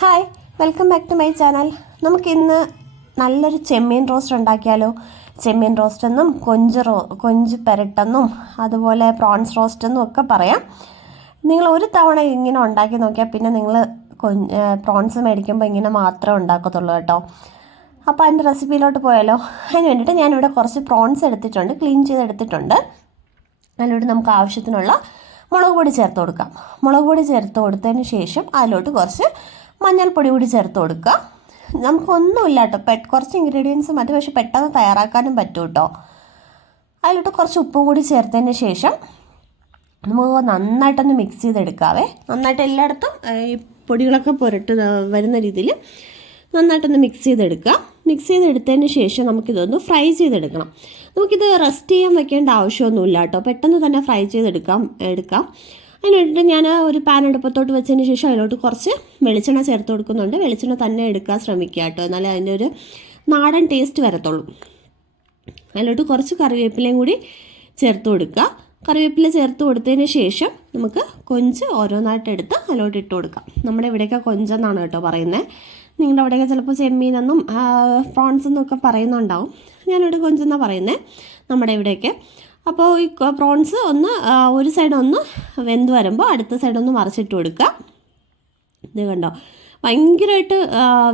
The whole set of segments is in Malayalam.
Hi, welcome back to my channel. നമുക്കിന്ന് നല്ലൊരു ചെമ്മീൻ റോസ്റ്റ് ഉണ്ടാക്കിയാലോ? ചെമ്മീൻ റോസ്റ്റ് എന്നും കൊഞ്ച് പെരട്ടെന്നും അതുപോലെ പ്രോൺസ് റോസ്റ്റ് എന്നും ഒക്കെ പറയാം. നിങ്ങൾ ഒരു തവണ ഇങ്ങനെ ഉണ്ടാക്കി നോക്കിയാൽ പിന്നെ നിങ്ങൾ പ്രോൺസ് മേടിക്കുമ്പോൾ ഇങ്ങനെ മാത്രമേ ഉണ്ടാക്കത്തുള്ളൂ കേട്ടോ. അപ്പോൾ അതിൻ്റെ റെസിപ്പിയിലോട്ട് പോയാലോ? അതിന് വേണ്ടിയിട്ട് ഞാനിവിടെ കുറച്ച് പ്രോൺസ് എടുത്തിട്ടുണ്ട്, ക്ലീൻ ചെയ്തെടുത്തിട്ടുണ്ട്. അതിലോട്ട് നമുക്ക് ആവശ്യത്തിനുള്ള മുളക് പൊടി ചേർത്ത് കൊടുക്കാം. മുളക് പൊടി ചേർത്ത് കൊടുത്തതിന് ശേഷം അതിലോട്ട് കുറച്ച് മഞ്ഞൾപ്പൊടി കൂടി ചേർത്ത് കൊടുക്കുക. നമുക്കൊന്നുമില്ല കേട്ടോ, കുറച്ച് ഇൻഗ്രീഡിയൻസ് മതി, പക്ഷെ പെട്ടെന്ന് തയ്യാറാക്കാനും പറ്റും കേട്ടോ. അതിലോട്ട് കുറച്ച് ഉപ്പ് കൂടി ചേർത്തതിന് ശേഷം നമുക്ക് നന്നായിട്ടൊന്ന് മിക്സ് ചെയ്തെടുക്കാവേ. നന്നായിട്ട് എല്ലായിടത്തും ഈ പൊടികളൊക്കെ വരുന്ന രീതിയിൽ നന്നായിട്ടൊന്ന് മിക്സ് ചെയ്തെടുക്കുക. മിക്സ് ചെയ്തെടുത്തതിന് ശേഷം നമുക്കിതൊന്ന് ഫ്രൈ ചെയ്തെടുക്കണം. നമുക്കിത് റെസ്റ്റ് ചെയ്യാൻ വെക്കേണ്ട ആവശ്യമൊന്നുമില്ല കേട്ടോ, പെട്ടെന്ന് തന്നെ ഫ്രൈ ചെയ്തെടുക്കാം. അതിന് വേണ്ടിയിട്ട് ഞാൻ ഒരു പാൻ അടുപ്പത്തോട്ട് വെച്ചതിന് ശേഷം അതിലോട്ട് കുറച്ച് വെളിച്ചെണ്ണ ചേർത്ത് കൊടുക്കുന്നുണ്ട്. വെളിച്ചെണ്ണ തന്നെ എടുക്കാൻ ശ്രമിക്കുക കേട്ടോ, എന്നാലേ അതിൻ്റെ ഒരു നാടൻ ടേസ്റ്റ് വരത്തുള്ളൂ. അതിലോട്ട് കുറച്ച് കറിവേപ്പിലയും കൂടി ചേർത്ത് കൊടുക്കുക. കറിവേപ്പില ചേർത്ത് കൊടുത്തതിന് ശേഷം നമുക്ക് കൊഞ്ച് ഓരോന്നായിട്ട് എടുത്ത് അതിലോട്ട് ഇട്ട് കൊടുക്കാം. നമ്മുടെ ഇവിടെയൊക്കെ കൊഞ്ചെന്നാണ് കേട്ടോ പറയുന്നത്. നിങ്ങളുടെ അവിടെയൊക്കെ ചിലപ്പോൾ ചെമ്മീനെന്നും പ്രോൺസ് എന്നും ഒക്കെ പറയുന്നുണ്ടാവും. ഞാനിവിടെ കൊഞ്ചെന്നാണ് പറയുന്നത് നമ്മുടെ ഇവിടെയൊക്കെ. അപ്പോൾ ഈ പ്രോൺസ് ഒരു സൈഡ് ഒന്ന് വെന്ത് വരുമ്പോൾ അടുത്ത സൈഡ് ഒന്ന് മറിച്ചിട്ട് കൊടുക്കുക. ഇത് കണ്ടോ, ഭയങ്കരമായിട്ട്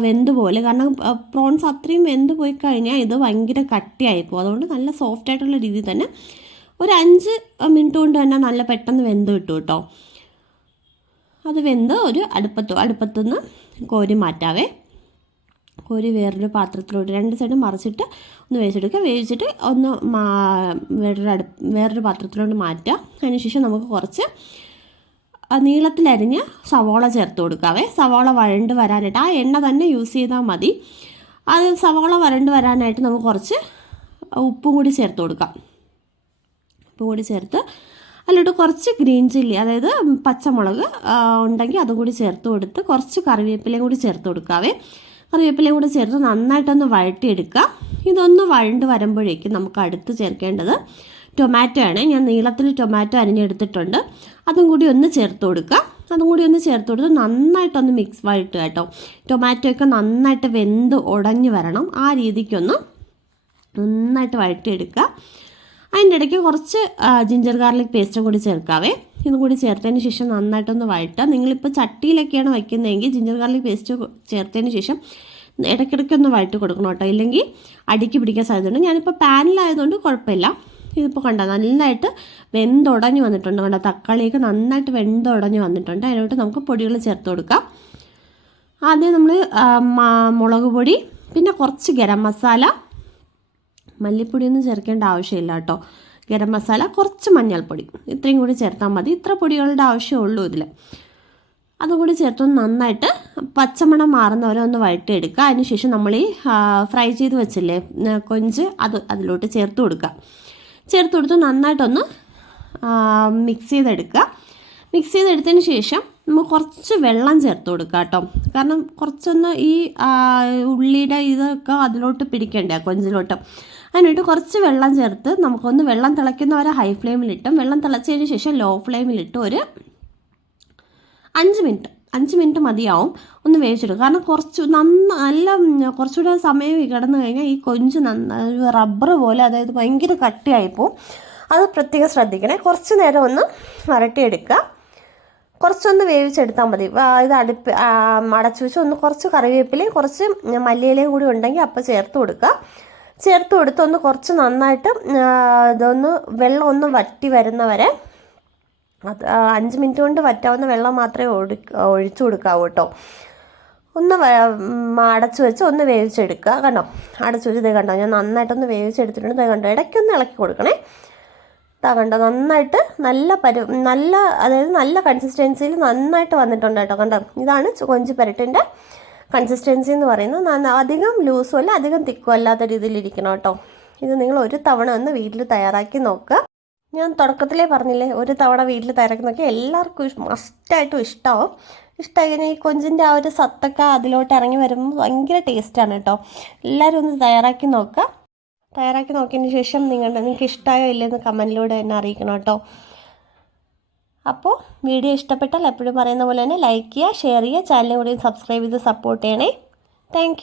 വെന്ത് പോലെ, കാരണം പ്രോൺസ് അത്രയും വെന്ത് പോയി കഴിഞ്ഞാൽ ഇത് ഭയങ്കര കട്ടിയായിപ്പോൾ. അതുകൊണ്ട് നല്ല സോഫ്റ്റ് ആയിട്ടുള്ള രീതിയിൽ തന്നെ ഒരു 5 മിനിറ്റ് കൊണ്ട് തന്നെ നല്ല പെട്ടെന്ന് വെന്ത് കിട്ടും കേട്ടോ. അത് വെന്ത് ഒരു അടുപ്പത്തുനിന്ന് കോരി മാറ്റാവേ. കോരി വേറൊരു പാത്രത്തിലോട്ട് 2 സൈഡും മറിച്ചിട്ട് ഒന്ന് വേവിച്ചെടുക്കുക. വേവിച്ചിട്ട് ഒന്ന് വേറൊരു പാത്രത്തിലോട്ട് മാറ്റുക. അതിനുശേഷം നമുക്ക് കുറച്ച് നീളത്തിലരിഞ്ഞ് സവാള ചേർത്ത് കൊടുക്കാവേ. സവാള വഴണ്ട് വരാനായിട്ട് ആ എണ്ണ തന്നെ യൂസ് ചെയ്താൽ മതി. അത് സവാള വഴണ്ട് വരാനായിട്ട് നമുക്ക് കുറച്ച് ഉപ്പും കൂടി ചേർത്ത് കൊടുക്കാം. ഉപ്പും കൂടി ചേർത്ത് അതിലോട്ട് കുറച്ച് ഗ്രീൻ ചില്ലി, അതായത് പച്ചമുളക് ഉണ്ടെങ്കിൽ അതും കൂടി ചേർത്ത് കൊടുത്ത് കുറച്ച് കറിവേപ്പിലയും കൂടി ചേർത്ത് കൊടുക്കാവേ. കറിവേപ്പിലയും കൂടി ചേർത്ത് നന്നായിട്ടൊന്ന് വഴറ്റിയെടുക്കുക. ഇതൊന്ന് വഴണ്ട് വരുമ്പോഴേക്കും നമുക്ക് അടുത്ത് ചേർക്കേണ്ടത് ടൊമാറ്റോ ആണ്. ഞാൻ നീളത്തിൽ ടൊമാറ്റോ അരിഞ്ഞെടുത്തിട്ടുണ്ട്. അതും കൂടി ഒന്ന് ചേർത്ത് കൊടുക്കുക. അതും കൂടി ഒന്ന് ചേർത്ത് കൊടുത്ത് നന്നായിട്ടൊന്ന് വഴറ്റുക കേട്ടോ. ടൊമാറ്റോ ഒക്കെ നന്നായിട്ട് വെന്ത് ഉടഞ്ഞ് വരണം. ആ രീതിക്കൊന്ന് നന്നായിട്ട് വഴറ്റിയെടുക്കുക. അതിൻ്റെ ഇടയ്ക്ക് കുറച്ച് ജിഞ്ചർ ഗാർലിക് പേസ്റ്റും കൂടി ചേർക്കാവേ. ഇതും കൂടി ചേർത്തതിന് ശേഷം നന്നായിട്ടൊന്ന് വഴറ്റുക. നിങ്ങളിപ്പോൾ ചട്ടിയിലൊക്കെയാണ് വയ്ക്കുന്നതെങ്കിൽ ജിഞ്ചർ ഗാർലിക് പേസ്റ്റ് ചേർത്തതിന് ശേഷം ഇടയ്ക്കിടയ്ക്കൊന്ന് വഴറ്റി കൊടുക്കണം കേട്ടോ, ഇല്ലെങ്കിൽ അടിക്ക് പിടിക്കാൻ സാധ്യതയുണ്ട്. ഞാനിപ്പോൾ പാനിലായതുകൊണ്ട് കുഴപ്പമില്ല. ഇതിപ്പോൾ കണ്ടോ നന്നായിട്ട് വെന്തുടഞ്ഞ് വന്നിട്ടുണ്ട്. കണ്ടോ, തക്കാളിയൊക്കെ നന്നായിട്ട് വെന്തുടഞ്ഞ് വന്നിട്ടുണ്ട്. അതിലോട്ട് നമുക്ക് പൊടികൾ ചേർത്ത് കൊടുക്കാം. ആദ്യം നമ്മൾ മുളക് പൊടി, പിന്നെ കുറച്ച് ഗരം മസാല, മല്ലിപ്പൊടിയൊന്നും ചേർക്കേണ്ട ആവശ്യമില്ല കേട്ടോ. ഗരം മസാല, കുറച്ച് മഞ്ഞൾപ്പൊടി, ഇത്രയും കൂടി ചേർത്താൽ മതി. ഇത്ര പൊടികളുടെ ആവശ്യമുള്ളൂ ഇതിൽ. അതും കൂടി ചേർത്തൊന്ന് നന്നായിട്ട് പച്ചമണം മാറുന്നവരെ ഒന്ന് വഴറ്റിയെടുക്കുക. അതിനുശേഷം നമ്മൾ ഈ ഫ്രൈ ചെയ്ത് വെച്ചില്ലേ കൊഞ്ച്, അതിലോട്ട് ചേർത്ത് കൊടുക്കുക. ചേർത്ത് കൊടുത്ത് നന്നായിട്ടൊന്ന് മിക്സ് ചെയ്തെടുക്കുക. മിക്സ് ചെയ്തെടുത്തതിന് ശേഷം നമ്മൾ കുറച്ച് വെള്ളം ചേർത്ത് കൊടുക്കുക കേട്ടോ, കാരണം കുറച്ചൊന്ന് ഈ ഉള്ളിയുടെ ഇതൊക്കെ അതിലോട്ട് പിടിക്കണ്ടേ കൊഞ്ചിലോട്ട്. അതിനായിട്ട് കുറച്ച് വെള്ളം ചേർത്ത് നമുക്കൊന്ന് വെള്ളം തിളയ്ക്കുന്നവരെ ഹൈ ഫ്ലെയിമിലിട്ടും വെള്ളം തിളച്ചതിന് ശേഷം ലോ ഫ്ലെയിമിലിട്ട് ഒരു 5 മിനിറ്റ് മതിയാവും ഒന്ന് വേവിച്ചെടുക്കുക. കാരണം കുറച്ചുകൂടെ സമയം കിടന്നു കഴിഞ്ഞാൽ ഈ കൊഞ്ച് റബ്ബർ പോലെ, അതായത് ഭയങ്കര കട്ടിയായിപ്പോവും. അത് പ്രത്യേകം ശ്രദ്ധിക്കണേ. കുറച്ച് നേരം ഒന്ന് വരട്ടിയെടുക്കുക. കുറച്ചൊന്ന് വേവിച്ചെടുത്താൽ മതി. ഇത് അടച്ചു വെച്ച് കുറച്ച് കറിവേപ്പിലയും കുറച്ച് മല്ലിയിലയും കൂടി ഉണ്ടെങ്കിൽ അപ്പോൾ ചേർത്ത് കൊടുക്കുക. ചേർത്ത് കൊടുത്ത് കുറച്ച് നന്നായിട്ട് വെള്ളം ഒന്ന് വറ്റി വരുന്നവരെ 5 മിനിറ്റ് കൊണ്ട് വറ്റാവുന്ന വെള്ളം മാത്രമേ ഒഴിച്ചു കൊടുക്കാവൂ കേട്ടോ. അടച്ചു വെച്ച് ഒന്ന് വേവിച്ചെടുക്കുക. കണ്ടോ, അടച്ചു വെച്ച് ഇതേ കണ്ടോ, ഞാൻ നന്നായിട്ടൊന്ന് വേവിച്ചെടുത്തിട്ടുണ്ട്. ഇതേ കണ്ടോ, ഇടയ്ക്കൊന്ന് ഇളക്കി കൊടുക്കണേ. കണ്ടോ, നന്നായിട്ട് അതായത് നല്ല കൺസിസ്റ്റൻസിയിൽ നന്നായിട്ട് വന്നിട്ടുണ്ട് കേട്ടോ. കണ്ടോ, ഇതാണ് കൊഞ്ച് പെരട്ടിൻ്റെ കൺസിസ്റ്റൻസി എന്ന് പറയുന്നത്. അധികം ലൂസും അല്ല അധികം തിക്കും അല്ലാത്ത രീതിയിലിരിക്കണം കേട്ടോ. ഇത് നിങ്ങൾ ഒരു തവണ ഒന്ന് വീട്ടിൽ തയ്യാറാക്കി നോക്കുക. ഞാൻ തുടക്കത്തിലേ പറഞ്ഞില്ലേ, ഒരു തവണ വീട്ടിൽ തയ്യാറാക്കി നോക്കിയാൽ എല്ലാവർക്കും മസ്റ്റായിട്ടും ഇഷ്ടമാവും. ഇഷ്ടമായി കഴിഞ്ഞാൽ ഈ കൊഞ്ചിൻ്റെ ആ ഒരു സത്തൊക്കെ അതിലോട്ട് ഇറങ്ങി വരുമ്പോൾ ഭയങ്കര ടേസ്റ്റാണ് കേട്ടോ. എല്ലാവരും ഒന്ന് തയ്യാറാക്കി നോക്കുക. തയ്യാറാക്കി നോക്കിയതിന് ശേഷം നിങ്ങൾക്ക് ഇഷ്ടമായോ ഇല്ലെന്ന് കമൻറ്റിലൂടെ എന്നെ അറിയിക്കണം കേട്ടോ. അപ്പോൾ വീഡിയോ ഇഷ്ടപ്പെട്ടാൽ എപ്പോഴും പറയുന്ന പോലെ തന്നെ ലൈക്ക് ചെയ്യുക, ഷെയർ ചെയ്യുക, ചാനലും കൂടി സബ്സ്ക്രൈബ് ചെയ്ത് സപ്പോർട്ട് ചെയ്യണേ. താങ്ക്